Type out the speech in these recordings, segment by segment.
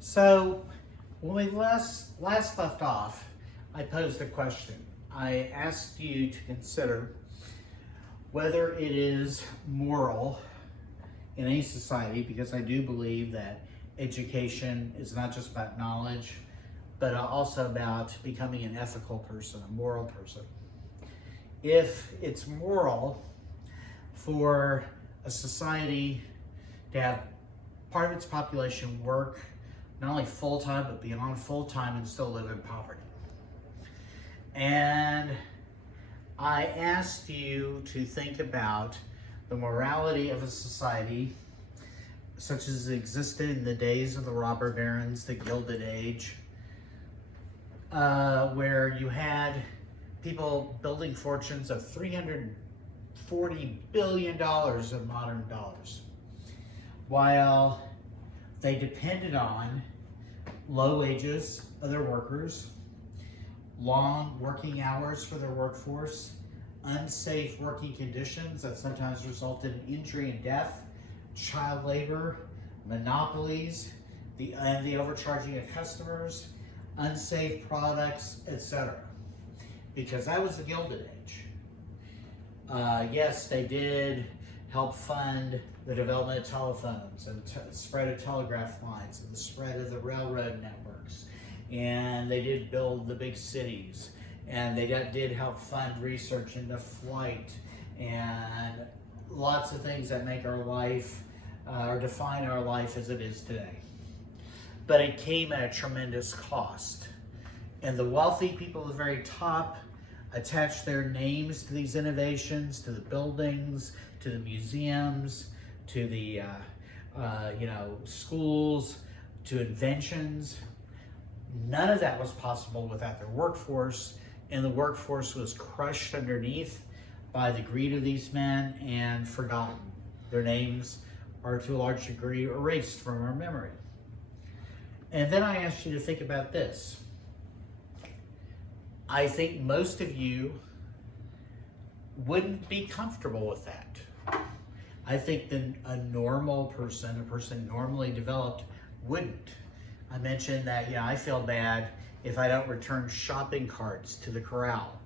So, when we last left off, I posed a question. I asked you to consider whether it is moral in any society, because I do believe that education is not just about knowledge, but also about becoming an ethical person, a moral person. If it's moral for a society to have part of its population work not only full-time, but beyond full-time and still live in poverty. And I asked you to think about the morality of a society such as existed in the days of the robber barons, the Gilded Age, where you had people building fortunes of $340 billion in modern dollars, while they depended on low wages of their workers, long working hours for their workforce, unsafe working conditions that sometimes resulted in injury and death, child labor, monopolies, and the overcharging of customers, unsafe products, etc. Because that was the Gilded Age. Yes, they did help fund the development of telephones and spread of telegraph lines and the spread of the railroad networks. And they did build the big cities. And they did help fund research into flight and lots of things that make our life or define our life as it is today. But it came at a tremendous cost. And the wealthy people at the very top attached their names to these innovations, to the buildings, to the museums, to the schools, to inventions. None of that was possible without their workforce, and the workforce was crushed underneath by the greed of these men and forgotten. Their names are to a large degree erased from our memory. And then I asked you to think about this. I think most of you wouldn't be comfortable with that. I think that a normal person, a person normally developed, wouldn't. I mentioned that, I feel bad if I don't return shopping carts to the corral,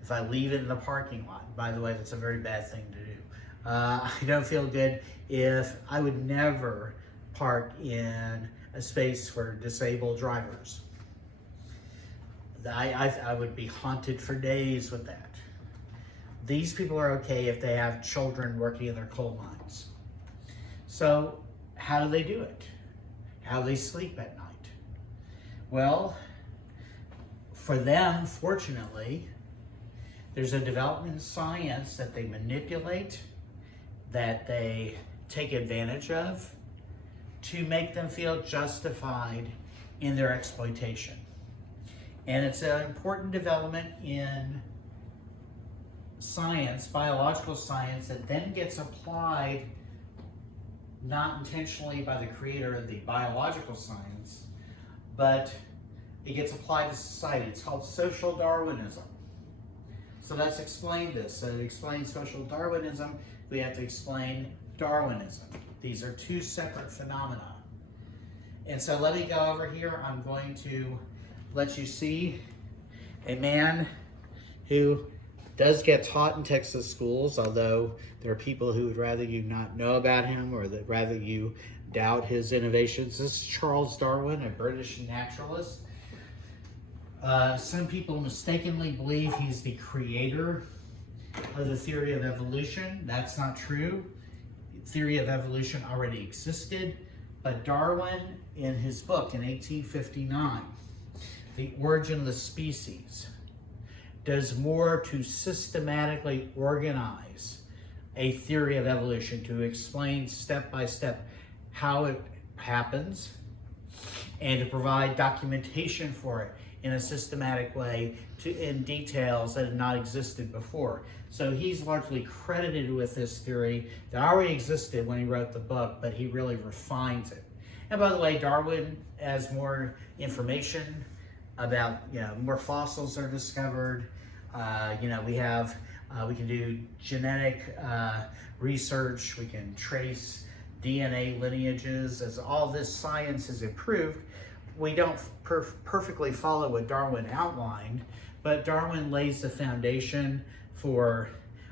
if I leave it in the parking lot. By the way, that's a very bad thing to do. I don't feel good if I would never park in a space for disabled drivers. I would be haunted for days with that. These people are okay if they have children working in their coal mines. So how do they do it? How do they sleep at night? Well, for them, fortunately, there's a development in science that they manipulate, that they take advantage of to make them feel justified in their exploitation. And it's an important development in science, biological science, that then gets applied not intentionally by the creator of the biological science, but it gets applied to society. It's called social Darwinism. So let's explain this. So to explain social Darwinism, we have to explain Darwinism. These are two separate phenomena. And so let me go over here. I'm going to let you see a man who does get taught in Texas schools, although there are people who would rather you not know about him or that rather you doubt his innovations. This is Charles Darwin, a British naturalist. Some people mistakenly believe he's the creator of the theory of evolution. That's not true. The theory of evolution already existed, but Darwin, in his book in 1859, The Origin of the Species, does more to systematically organize a theory of evolution, to explain step by step how it happens, and to provide documentation for it in a systematic way in details that had not existed before. So he's largely credited with this theory that already existed when he wrote the book, but he really refines it. And by the way, Darwin, as more information about, more fossils are discovered, we can do genetic research, we can trace DNA lineages, as all this science has improved, we don't perfectly follow what Darwin outlined, but Darwin lays the foundation for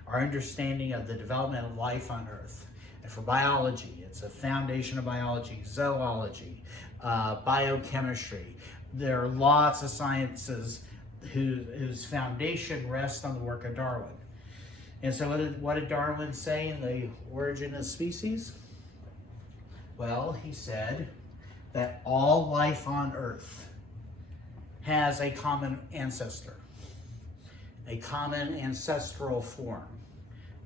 our understanding of the development of life on Earth. And for biology, it's a foundation of biology, zoology, biochemistry. There are lots of sciences whose foundation rests on the work of Darwin. And so what did Darwin say in The Origin of Species? Well, he said that all life on Earth has a common ancestor, a common ancestral form,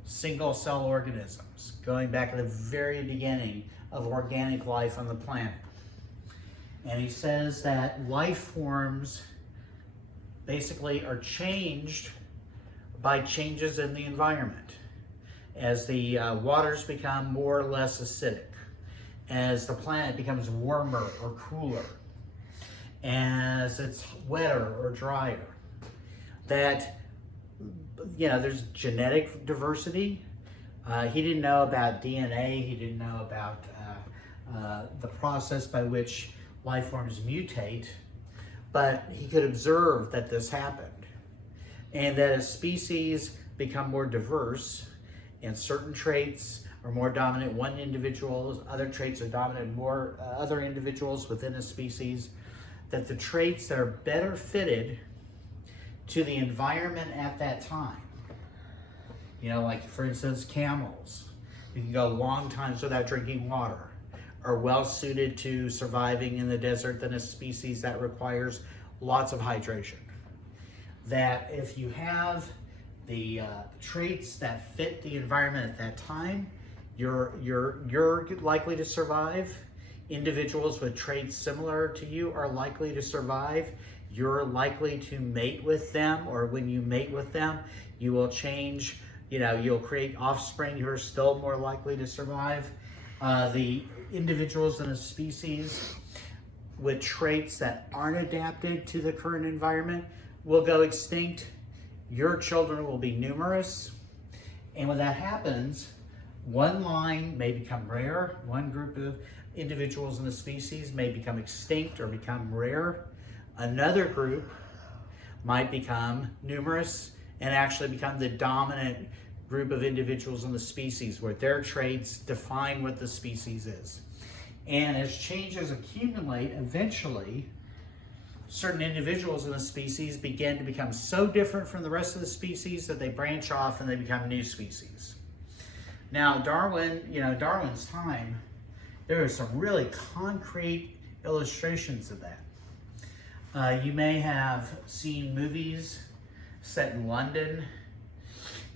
single-cell organisms, going back to the very beginning of organic life on the planet. And he says that life forms basically are changed by changes in the environment. As the waters become more or less acidic, as the planet becomes warmer or cooler, as it's wetter or drier, that, you know, there's genetic diversity. He didn't know about DNA, he didn't know about the process by which life forms mutate, but he could observe that this happened. And that as species become more diverse and certain traits are more dominant one individual, other traits are dominant more other individuals within a species, that the traits that are better fitted to the environment at that time, you know, like for instance, camels, you can go long times without drinking water, are well suited to surviving in the desert than a species that requires lots of hydration. That if you have the traits that fit the environment at that time, you're likely to survive. Individuals with traits similar to you are likely to survive. You're likely to mate with them, or when you mate with them, you will change, you know, you'll create offspring who are still more likely to survive. The individuals in a species with traits that aren't adapted to the current environment will go extinct. Your children will be numerous. And when that happens, one line may become rare. One group of individuals in the species may become extinct or become rare. Another group might become numerous and actually become the dominant group of individuals in the species, where their traits define what the species is. And as changes accumulate, eventually certain individuals in the species begin to become so different from the rest of the species that they branch off and they become new species. Now, Darwin's time, there are some really concrete illustrations of that. You may have seen movies set in London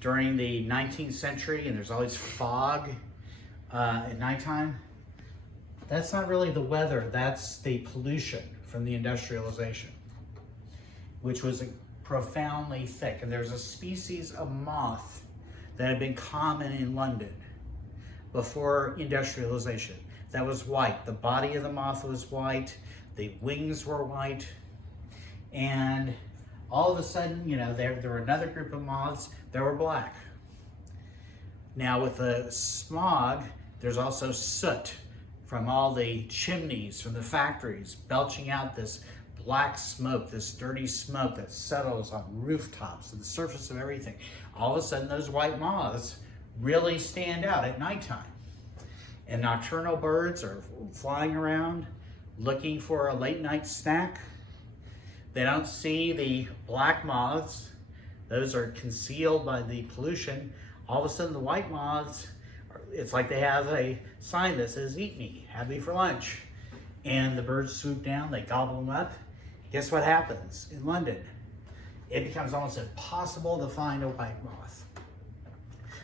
during the 19th century, and there's always fog at nighttime. That's not really the weather, that's the pollution from the industrialization, which was profoundly thick. And there's a species of moth that had been common in London before industrialization that was white. The body of the moth was white, the wings were white, and all of a sudden, you know, there were another group of moths that were black. Now with the smog, there's also soot from all the chimneys from the factories, belching out this black smoke, this dirty smoke that settles on rooftops and the surface of everything. All of a sudden, those white moths really stand out at nighttime. And nocturnal birds are flying around looking for a late night snack. They don't see the black moths. Those are concealed by the pollution. All of a sudden, the white moths, it's like they have a sign that says, "Eat me, have me for lunch." And the birds swoop down, they gobble them up. Guess what happens in London? It becomes almost impossible to find a white moth.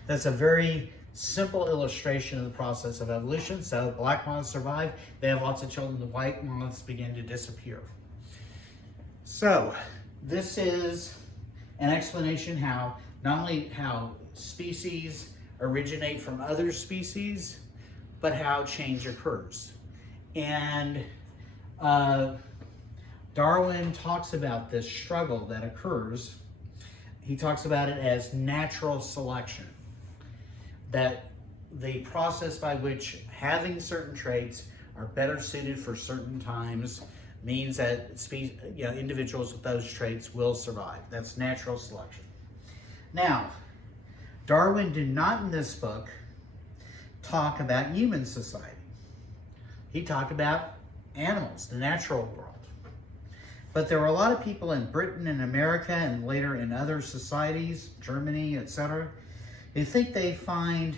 That's a very simple illustration of the process of evolution. So black moths survive, they have lots of children, the white moths begin to disappear. So this is an explanation how, not only how species originate from other species, but how change occurs. And Darwin talks about this struggle that occurs. He talks about it as natural selection, that the process by which having certain traits are better suited for certain times means that individuals with those traits will survive. That's natural selection. Now, Darwin did not in this book talk about human society. He talked about animals, the natural world. But there were a lot of people in Britain and America and later in other societies, Germany, etc., who think they find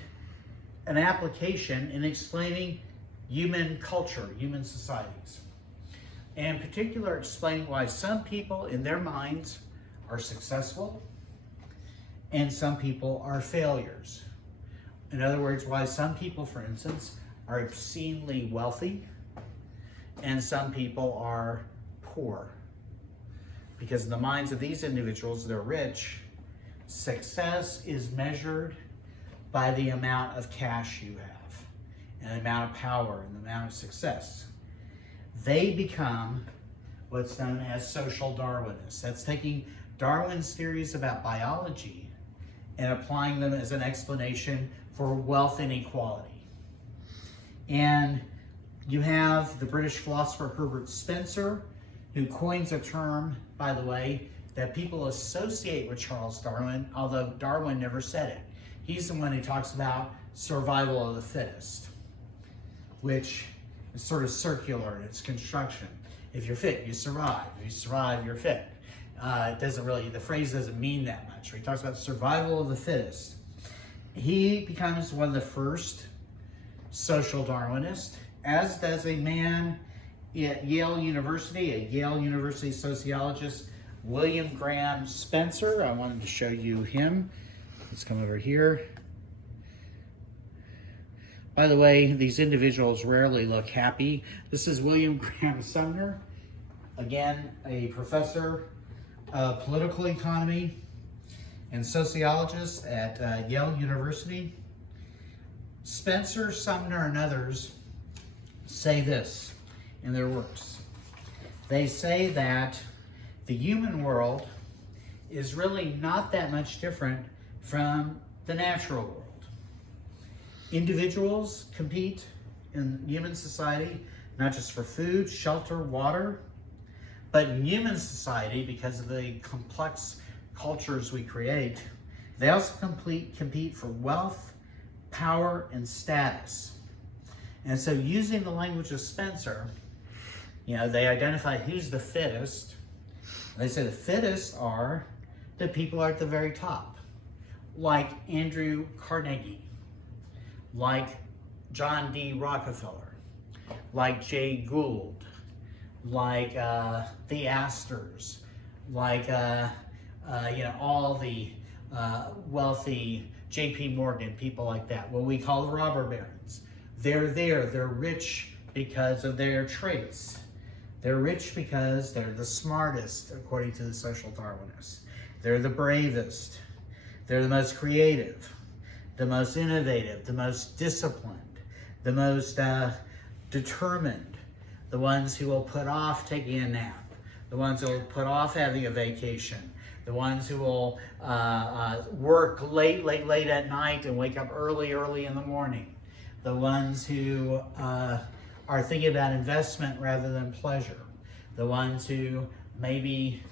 an application in explaining human culture, human societies. And in particular, explaining why some people in their minds are successful and some people are failures. In other words, why some people, for instance, are obscenely wealthy and some people are poor. Because in the minds of these individuals, they're rich. Success is measured by the amount of cash you have, and the amount of power, and the amount of success. They become what's known as social Darwinists. That's taking Darwin's theories about biology and applying them as an explanation for wealth inequality. And you have the British philosopher Herbert Spencer, who coins a term, by the way, that people associate with Charles Darwin, although Darwin never said it. He's the one who talks about survival of the fittest, which is sort of circular in its construction. If you're fit, you survive. If you survive, you're fit. It doesn't really, the phrase doesn't mean that much. He talks about survival of the fittest. He becomes one of the first social Darwinists, as does a man at Yale University, a Yale University sociologist, William Graham Spencer. I wanted to show you him. Let's come over here. By the way, these individuals rarely look happy. This is William Graham Sumner, again, a professor of political economy and sociologist at Yale University. Spencer, Sumner, and others say this in their works. They say that the human world is really not that much different from the natural world. Individuals compete in human society, not just for food, shelter, water, but in human society, because of the complex cultures we create, they also compete for wealth, power, and status. And so using the language of Spencer, they identify who's the fittest. They say the fittest are the people at the very top, like Andrew Carnegie, like John D. Rockefeller, like Jay Gould, like the Astors, like all the wealthy J.P. Morgan, people like that, what we call the robber barons. They're there, they're rich because of their traits. They're rich because they're the smartest, according to the social Darwinists. They're the bravest. They're the most creative, the most innovative, the most disciplined, the most determined, the ones who will put off taking a nap, the ones who will put off having a vacation, the ones who will work late at night and wake up early in the morning, the ones who are thinking about investment rather than pleasure, the ones who maybe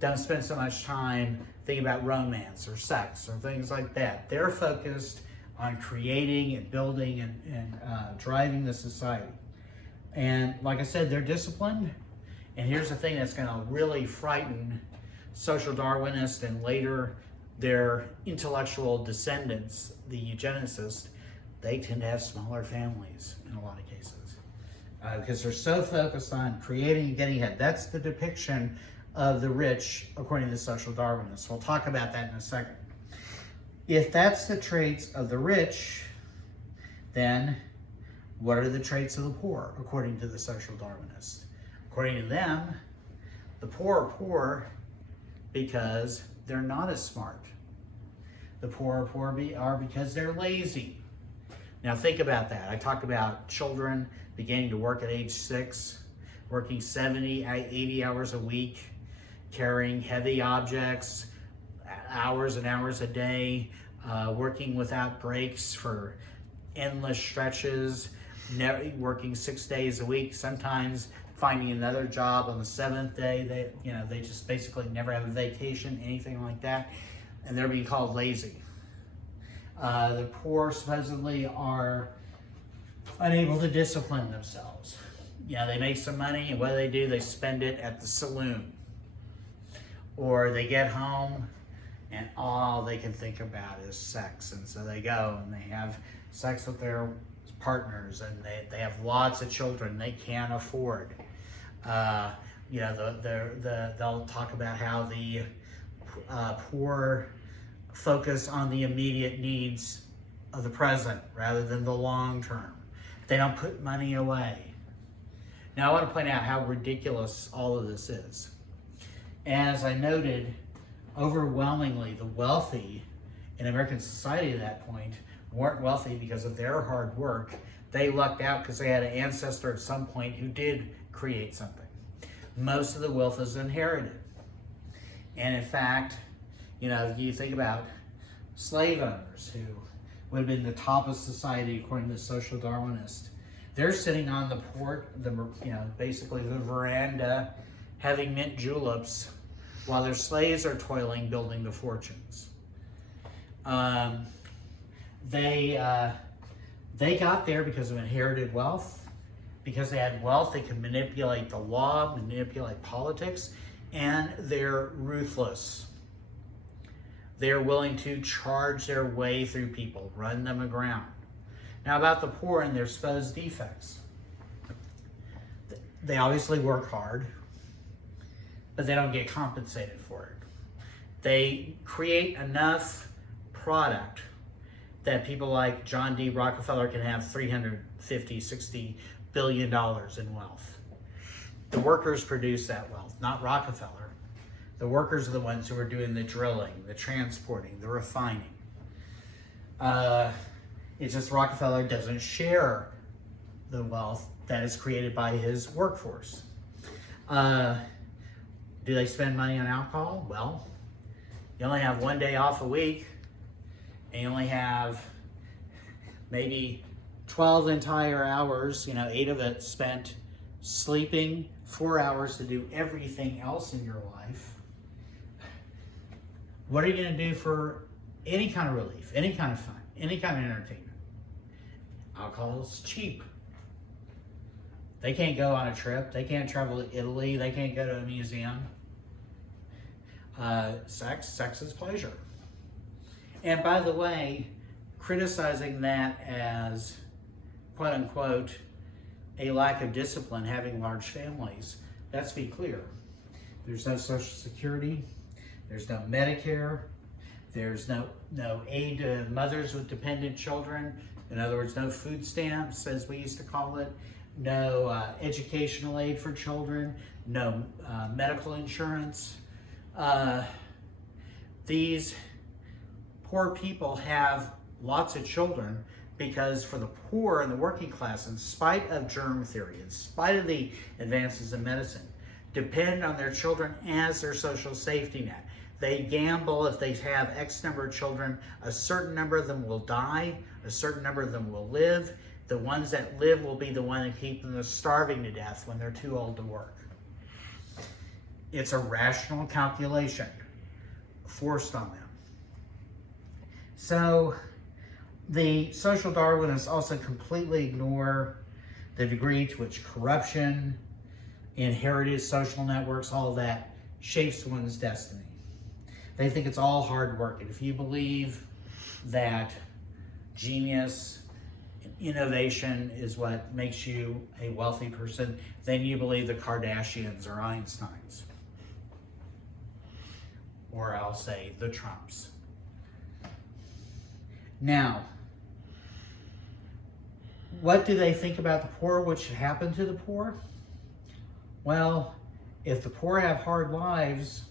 don't spend so much time thinking about romance or sex or things like that. They're focused on creating and building and driving the society. And like I said, they're disciplined. And here's the thing that's going to really frighten social Darwinists and later their intellectual descendants, the eugenicists. They tend to have smaller families in a lot of cases because they're so focused on creating and getting ahead. That's the depiction of the rich according to social Darwinists. We'll talk about that in a second. If that's the traits of the rich, then what are the traits of the poor according to the social Darwinists? According to them, the poor are poor because they're not as smart. The poor are poor because they're lazy. Now think about that. I talked about children beginning to work at age 6, working 70, 80 hours a week, carrying heavy objects, hours and hours a day, working without breaks for endless stretches, working 6 days a week, sometimes finding another job on the 7th day. They just basically never have a vacation, anything like that, and they're being called lazy. The poor supposedly are unable to discipline themselves. They make some money, and what do? They spend it at the saloon. Or they get home, and all they can think about is sex. And so they go and they have sex with their partners, and they have lots of children they can't afford. They'll talk about how the poor focus on the immediate needs of the present rather than the long term. They don't put money away. Now I want to point out how ridiculous all of this is. As I noted, overwhelmingly the wealthy in American society at that point weren't wealthy because of their hard work. They lucked out because they had an ancestor at some point who did create something. Most of the wealth is inherited. And in fact, you think about slave owners who would have been the top of society according to the social Darwinists. They're sitting on the basically the veranda, having mint juleps, while their slaves are toiling, building the fortunes. They got there because of inherited wealth. Because they had wealth, they could manipulate the law, manipulate politics, and they're ruthless. They're willing to charge their way through people, run them aground. Now about the poor and their supposed defects. They obviously work hard, but they don't get compensated for it. They create enough product that people like John D. Rockefeller can have $350, $60 billion in wealth. The workers produce that wealth, not Rockefeller. The workers are the ones who are doing the drilling, the transporting, the refining. It's just Rockefeller doesn't share the wealth that is created by his workforce. Do they spend money on alcohol? Well, you only have 1 day off a week, and you only have maybe 12 entire hours, 8 of it spent sleeping, 4 hours to do everything else in your life. What are you going to do for any kind of relief, any kind of fun, any kind of entertainment? Alcohol is cheap. They can't go on a trip. They can't travel to Italy. They can't go to a museum. Sex is pleasure. And by the way, criticizing that as, quote unquote, a lack of discipline, having large families, let's be clear. There's no Social Security. There's no Medicare. There's no aid to mothers with dependent children. In other words, no food stamps, as we used to call it. No educational aid for children. No medical insurance. These poor people have lots of children because for the poor and the working class, in spite of germ theory, in spite of the advances in medicine, depend on their children as their social safety net. They gamble if they have X number of children, a certain number of them will die, a certain number of them will live. The ones that live will be the one that keep them starving to death when they're too old to work. It's a rational calculation forced on them. So the social Darwinists also completely ignore the degree to which corruption, inherited social networks, all of that shapes one's destiny. They think it's all hard work. And if you believe that genius and innovation is what makes you a wealthy person, then you believe the Kardashians or Einsteins. Or I'll say the Trumps. Now, what do they think about the poor? What should happen to the poor? Well, if the poor have hard lives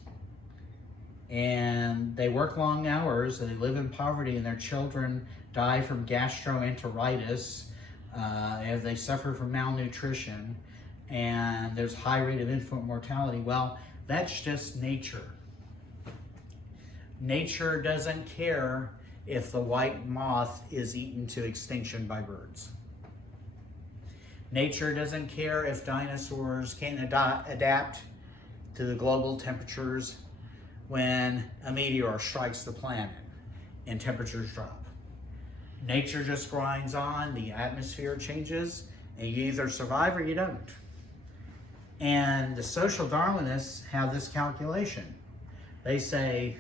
and they work long hours and they live in poverty and their children die from gastroenteritis, if they suffer from malnutrition and there's high rate of infant mortality, well, that's just nature. Nature doesn't care if the white moth is eaten to extinction by birds. Nature doesn't care if dinosaurs can adapt to the global temperatures when a meteor strikes the planet and temperatures drop. Nature just grinds on, the atmosphere changes, and you either survive or you don't. And the social Darwinists have this calculation. They say,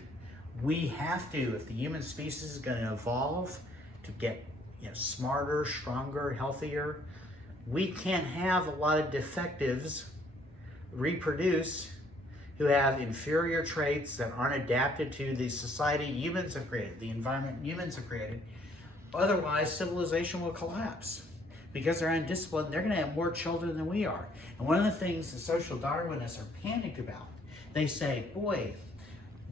we have to, if the human species is going to evolve to get smarter, stronger, healthier, we can't have a lot of defectives reproduce who have inferior traits that aren't adapted to the society humans have created, the environment humans have created. Otherwise, civilization will collapse. Because they're undisciplined, they're going to have more children than we are. And one of the things the social Darwinists are panicked about, they say, boy,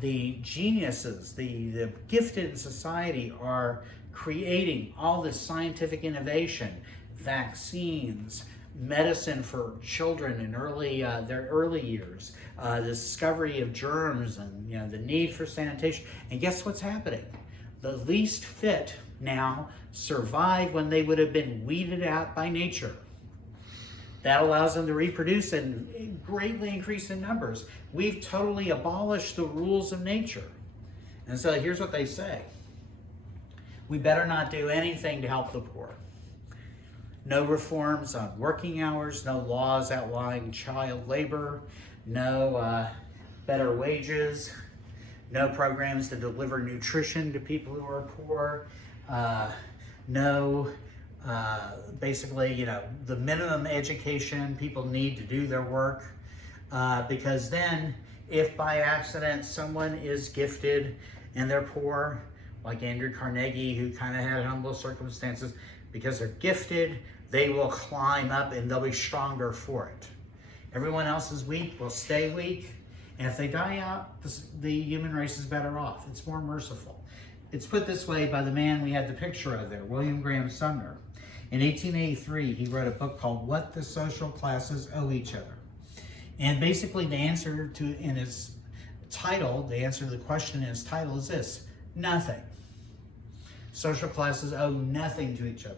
the geniuses, the gifted in society are creating all this scientific innovation, vaccines, medicine for children in their early years, the discovery of germs, and the need for sanitation. And guess what's happening? The least fit now survive when they would have been weeded out by nature. That allows them to reproduce and greatly increase in numbers. We've totally abolished the rules of nature. And so here's what they say. We better not do anything to help the poor. No reforms on working hours, no laws outlawing child labor, no better wages, no programs to deliver nutrition to people who are poor, basically, the minimum education people need to do their work, because then if by accident someone is gifted and they're poor, like Andrew Carnegie, who kind of had humble circumstances, because they're gifted, they will climb up and they'll be stronger for it. Everyone else is weak, will stay weak, and if they die out, the human race is better off. It's more merciful. It's put this way by the man we had the picture of there, William Graham Sumner. In 1883, he wrote a book called What the Social Classes Owe Each Other. And basically the answer to the answer to the question in his title is this: nothing. Social classes owe nothing to each other.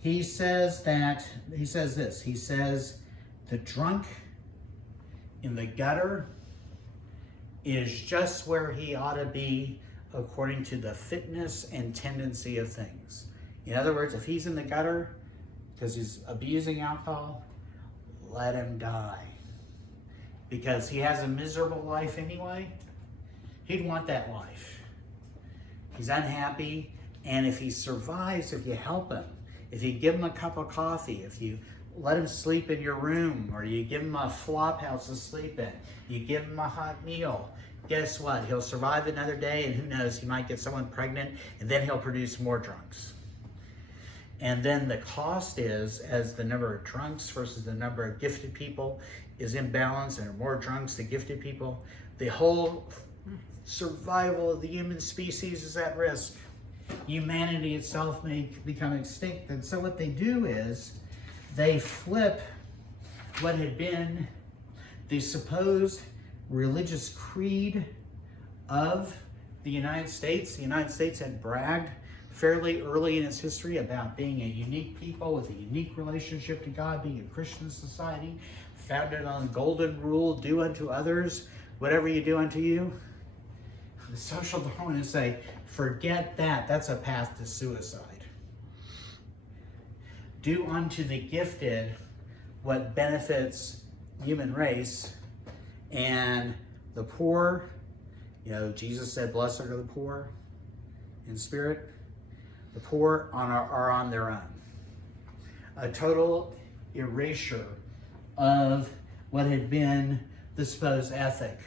He says the drunk in the gutter is just where he ought to be according to the fitness and tendency of things. In other words, if he's in the gutter because he's abusing alcohol, let him die. Because he has a miserable life anyway. He'd want that life. He's unhappy, and if he survives, if you help him, if you give him a cup of coffee, if you let him sleep in your room, or you give him a flop house to sleep in, you give him a hot meal, guess what? He'll survive another day, and who knows, he might get someone pregnant, and then he'll produce more drunks. And then the cost is, as the number of drunks versus the number of gifted people is imbalanced, and more drunks than gifted people, the whole survival of the human species is at risk. Humanity itself may become extinct. And so what they do is they flip what had been the supposed religious creed of the United States. The United States had bragged fairly early in its history about being a unique people with a unique relationship to God, being a Christian society, founded on the golden rule, do unto others whatever you do unto you. The social Darwinists say, forget that. That's a path to suicide. Do unto the gifted what benefits human race, and the poor, Jesus said, blessed are the poor in spirit. The poor are on their own. A total erasure of what had been the supposed ethic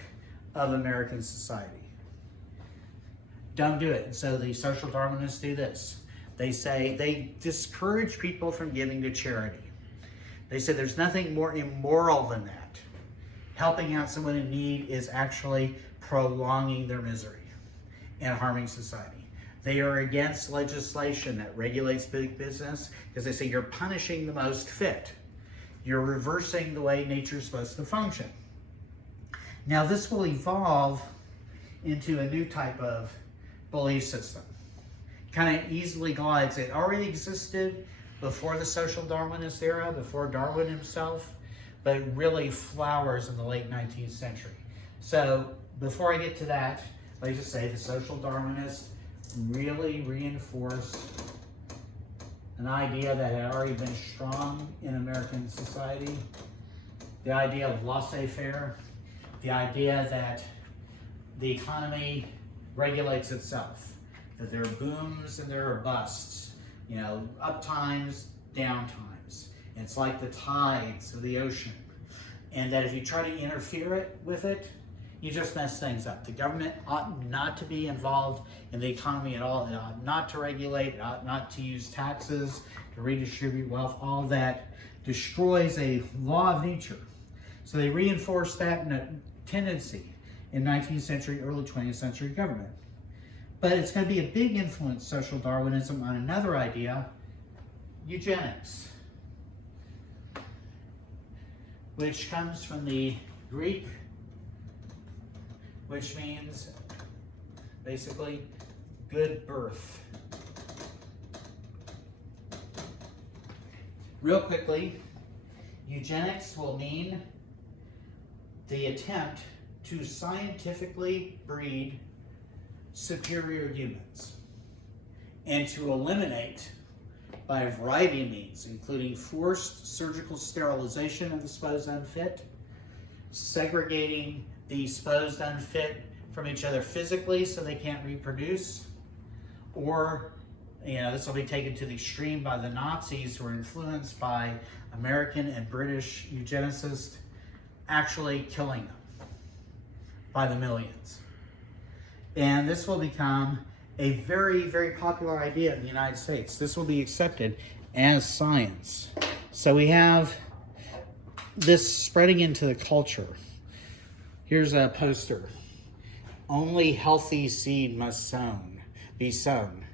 of American society. Don't do it. And so the social Darwinists do this. They say they discourage people from giving to charity. They say there's nothing more immoral than that. Helping out someone in need is actually prolonging their misery and harming society. They are against legislation that regulates big business because they say you're punishing the most fit. You're reversing the way nature's supposed to function. Now this will evolve into a new type of belief system. Kind of easily glides. It already existed before the social Darwinist era, before Darwin himself, but it really flowers in the late 19th century. So before I get to that, let me just say the social Darwinists really reinforced an idea that had already been strong in American society, the idea of laissez-faire, the idea that the economy regulates itself, that there are booms and there are busts, you know, up times, down times. It's like the tides of the ocean. And that if you try to interfere with it, you just mess things up. The government ought not to be involved in the economy at all. It ought not to regulate. It ought not to use taxes to redistribute wealth. All of that destroys a law of nature. So they reinforced that in a tendency in 19th century, early 20th century government. But it's going to be a big influence, social Darwinism, on another idea, eugenics, which comes from the Greek, which means basically good birth. Real quickly, eugenics will mean the attempt to scientifically breed superior humans and to eliminate by a variety of means, including forced surgical sterilization of the supposed unfit, segregating the supposed unfit from each other physically so they can't reproduce, or, you know, this will be taken to the extreme by the Nazis, who are influenced by American and British eugenicists, actually killing them by the millions. And this will become a very, very popular idea in the United States. This will be accepted as science. So we have this spreading into the culture. Here's a poster. Only healthy seed must be sown.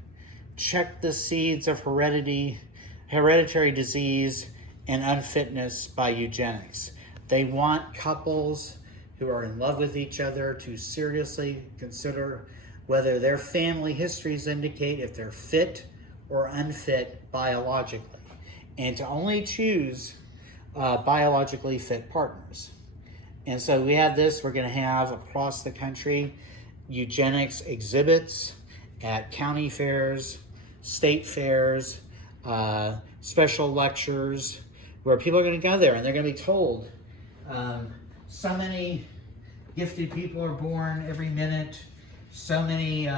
Check the seeds of hereditary disease and unfitness by eugenics. They want couples who are in love with each other to seriously consider whether their family histories indicate if they're fit or unfit biologically, and to only choose biologically fit partners. And so we have this, we're going to have across the country eugenics exhibits at county fairs, state fairs, special lectures, where people are going to go there and they're going to be told so many gifted people are born every minute, so many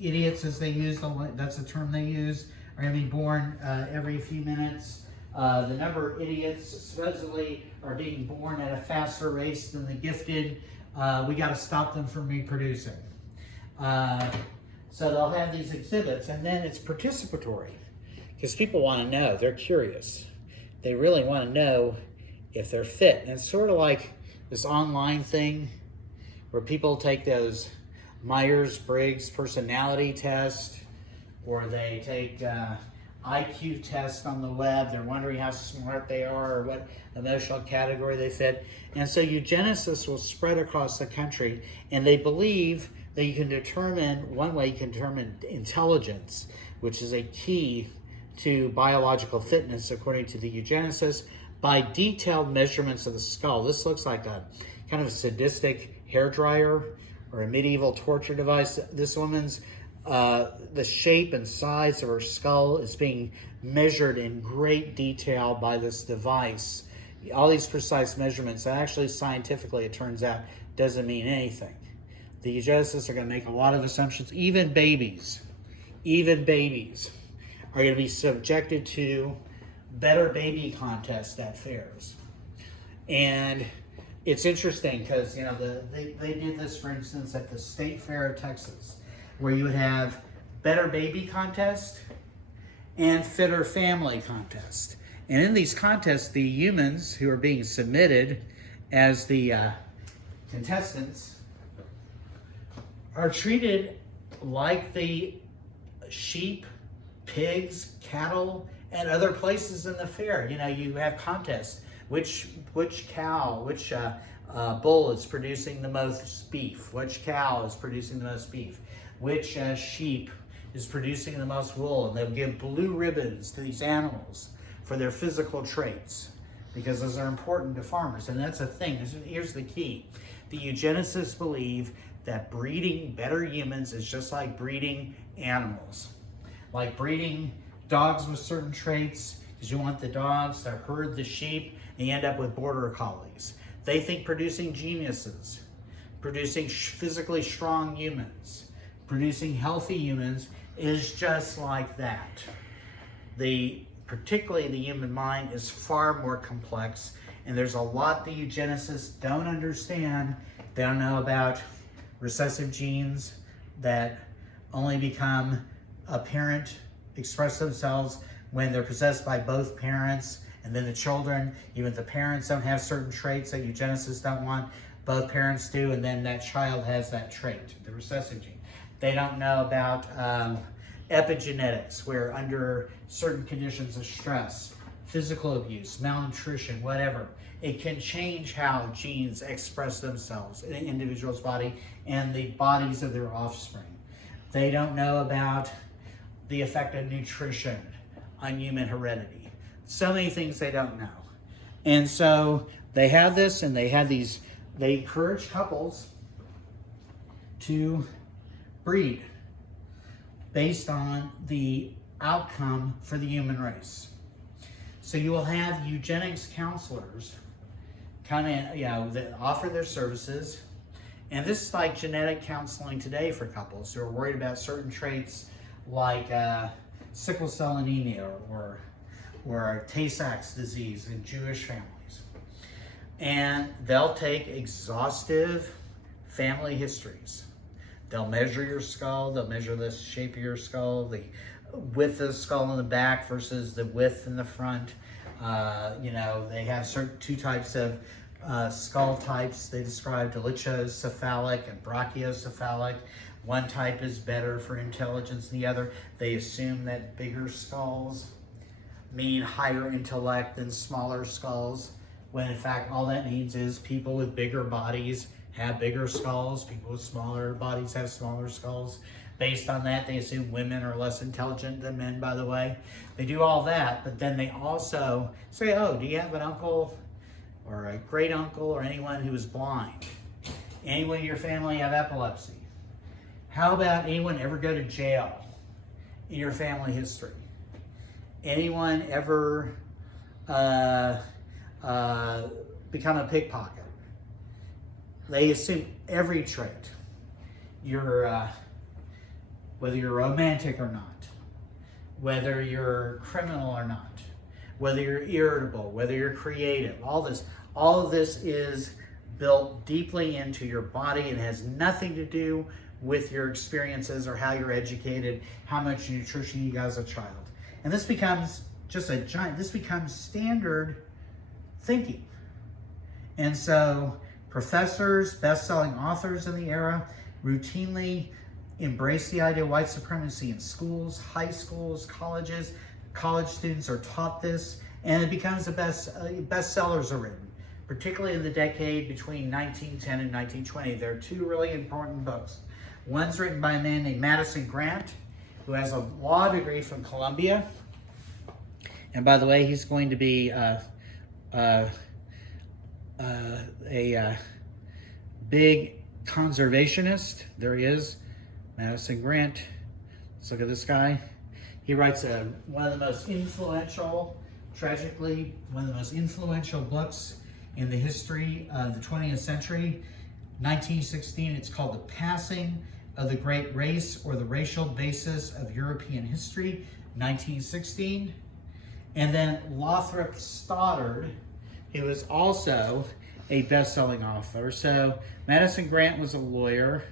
idiots, as they use, that's the term they use, are going to be born every few minutes. The number of idiots supposedly are being born at a faster rate than the gifted. We got to stop them from reproducing. So they'll have these exhibits, and then it's participatory, because people want to know. They're curious. They really want to know if they're fit. And it's sort of like this online thing where people take those Myers-Briggs personality test, or they take IQ test on the web. They're wondering how smart they are or what emotional category they fit. And so eugenicists will spread across the country, and they believe that you can determine, one way you can determine intelligence, which is a key to biological fitness according to the eugenicists, by detailed measurements of the skull. This looks like a kind of a sadistic hairdryer or a medieval torture device. This woman's, the shape and size of her skull is being measured in great detail by this device. All these precise measurements, that actually scientifically, it turns out, doesn't mean anything. The eugenicists are going to make a lot of assumptions. Even babies are going to be subjected to better baby contests at fairs. And it's interesting because, you know, they did this, for instance, at the State Fair of Texas, where you would have better baby contest and fitter family contest. And in these contests, the humans who are being submitted as the contestants are treated like the sheep, pigs, cattle, and other places in the fair. You know, you have contests. Which cow, which bull is producing the most beef? Which cow is producing the most beef? Which sheep is producing the most wool, and they'll give blue ribbons to these animals for their physical traits, because those are important to farmers. And that's a thing. Here's the key. The eugenicists believe that breeding better humans is just like breeding animals. Like breeding dogs with certain traits, because you want the dogs to herd the sheep, and you end up with border collies. They think producing geniuses, producing physically strong humans, producing healthy humans is just like that. Particularly the human mind is far more complex, and there's a lot the eugenicists don't understand. They don't know about recessive genes that only become apparent, express themselves when they're possessed by both parents, and then the children, even if the parents don't have certain traits that eugenicists don't want, both parents do, and then that child has that trait, the recessive gene. They don't know about epigenetics, where under certain conditions of stress, physical abuse, malnutrition, whatever, it can change how genes express themselves in an individual's body and the bodies of their offspring. They don't know about the effect of nutrition on human heredity. So many things they don't know. And so they have this, and they encourage couples to breed based on the outcome for the human race. So you will have eugenics counselors come in, that offer their services. And this is like genetic counseling today for couples who are worried about certain traits like sickle cell anemia or Tay-Sachs disease in Jewish families. And they'll take exhaustive family histories. They'll measure your skull, they'll measure the shape of your skull, the width of the skull in the back versus the width in the front. They have two types of skull types. They describe dolichocephalic and brachiocephalic. One type is better for intelligence than the other. They assume that bigger skulls mean higher intellect than smaller skulls, when in fact all that means is people with bigger bodies have bigger skulls, people with smaller bodies have smaller skulls. Based on that, they assume women are less intelligent than men, by the way. They do all that, but then they also say, oh, do you have an uncle or a great uncle or anyone who is blind? Anyone in your family have epilepsy? How about anyone ever go to jail in your family history? Anyone ever become a pickpocket? They assume every trait. Whether you're romantic or not, whether you're criminal or not, whether you're irritable, whether you're creative, all of this is built deeply into your body and has nothing to do with your experiences or how you're educated, how much nutrition you got as a child. And this becomes this becomes standard thinking. And so professors, best-selling authors in the era routinely embrace the idea of white supremacy in schools, high schools, colleges. College students are taught this, and it becomes bestsellers are written, particularly in the decade between 1910 and 1920. There are two really important books. One's written by a man named Madison Grant, who has a law degree from Columbia. And by the way, he's going to be a big conservationist. There he is, Madison Grant. Let's look at this guy. He writes one of the most influential, tragically, one of the most influential books in the history of the 20th century. 1916, it's called The Passing of the Great Race, or the Racial Basis of European History, 1916. And then Lothrop Stoddard, who is also a best-selling author. So Madison Grant was a lawyer.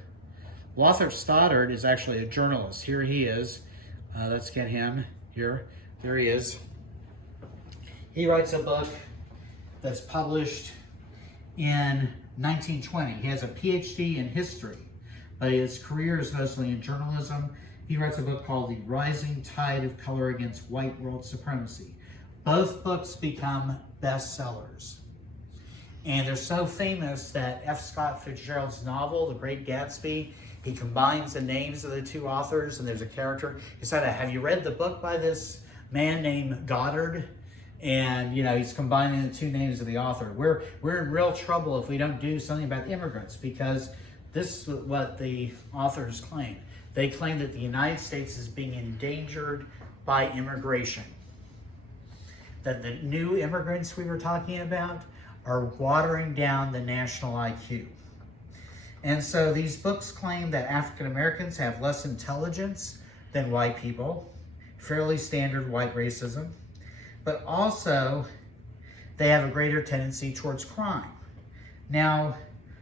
Lothrop Stoddard is actually a journalist. Here he is. Let's get him here. There he is. He writes a book that's published in 1920. He has a PhD in history, but his career is mostly in journalism. He writes a book called The Rising Tide of Color Against White World Supremacy. Both books become bestsellers. And they're so famous that F. Scott Fitzgerald's novel, The Great Gatsby, He combines the names of the two authors, and there's a character. He said, have you read the book by this man named Goddard? And, you know, he's combining the two names of the author. We're in real trouble if we don't do something about immigrants, because this is what the authors claim. They claim that the United States is being endangered by immigration. That the new immigrants we were talking about are watering down the national IQ. And so these books claim that African Americans have less intelligence than white people, fairly standard white racism, but also they have a greater tendency towards crime. Now,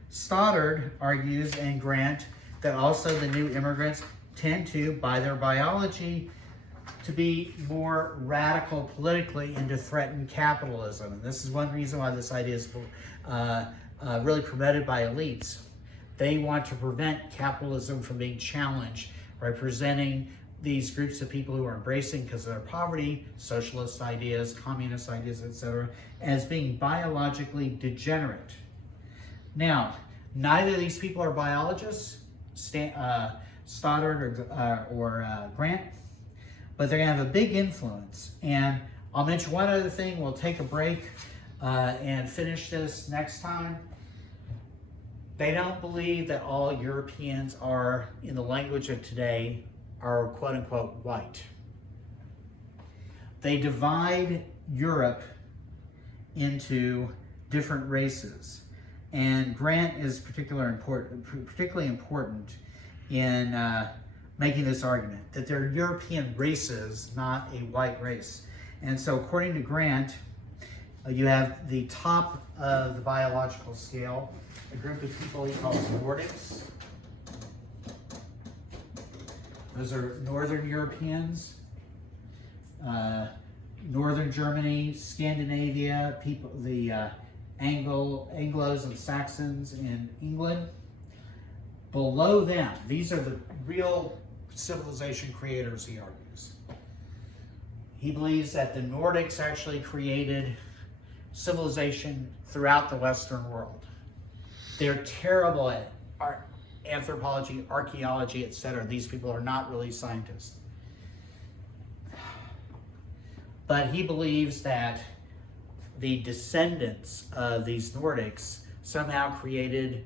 Stoddard argues, and Grant, that also the new immigrants tend to, by their biology, to be more radical politically and to threaten capitalism. And this is one reason why this idea is really promoted by elites. They want to prevent capitalism from being challenged by presenting these groups of people who are embracing, because of their poverty, socialist ideas, communist ideas, etc., as being biologically degenerate. Now, neither of these people are biologists, Stoddard or Grant, but they're going to have a big influence. And I'll mention one other thing. We'll take a break and finish this next time. They don't believe that all Europeans are, in the language of today, are quote-unquote white. They divide Europe into different races. And Grant is particularly important in making this argument, that they're European races, not a white race. And so according to Grant, you have the top of the biological scale, a group of people he calls Nordics. Those are Northern Europeans, Northern Germany, Scandinavia, people, the Anglos and Saxons in England. Below them, these are the real civilization creators, he argues. He believes that the Nordics actually created civilization throughout the Western world. They're terrible at anthropology, archaeology, etc. These people are not really scientists. But he believes that the descendants of these Nordics somehow created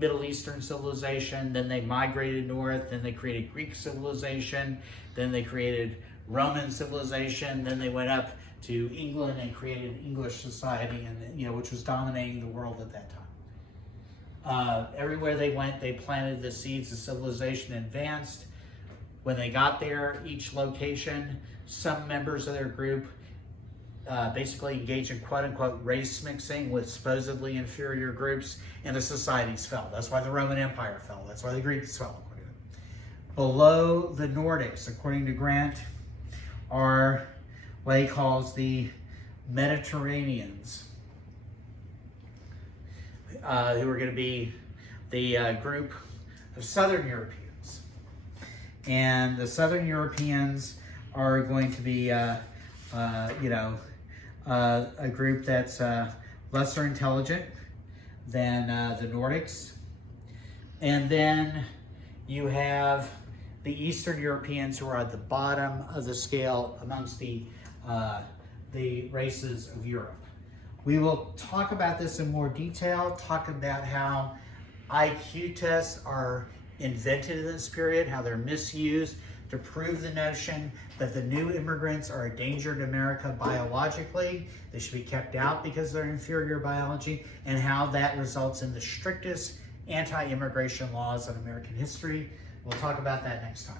Middle Eastern civilization, then they migrated north, then they created Greek civilization, then they created Roman civilization, then they went up to England and created English society, and which was dominating the world at that time. Everywhere they went, they planted the seeds of civilization and advanced. When they got there, each location, some members of their group basically engaged in quote-unquote race mixing with supposedly inferior groups, and the societies fell. That's why the Roman Empire fell. That's why the Greeks fell, according to them. Below the Nordics, according to Grant, are what he calls the Mediterraneans, who are going to be the group of Southern Europeans. And the Southern Europeans are going to be, a group that's lesser intelligent than the Nordics. And then you have the Eastern Europeans, who are at the bottom of the scale amongst the races of Europe. We will talk about this in more detail, talk about how IQ tests are invented in this period, how they're misused to prove the notion that the new immigrants are a danger to America biologically. They should be kept out because of their inferior biology, and how that results in the strictest anti-immigration laws in American history. We'll talk about that next time.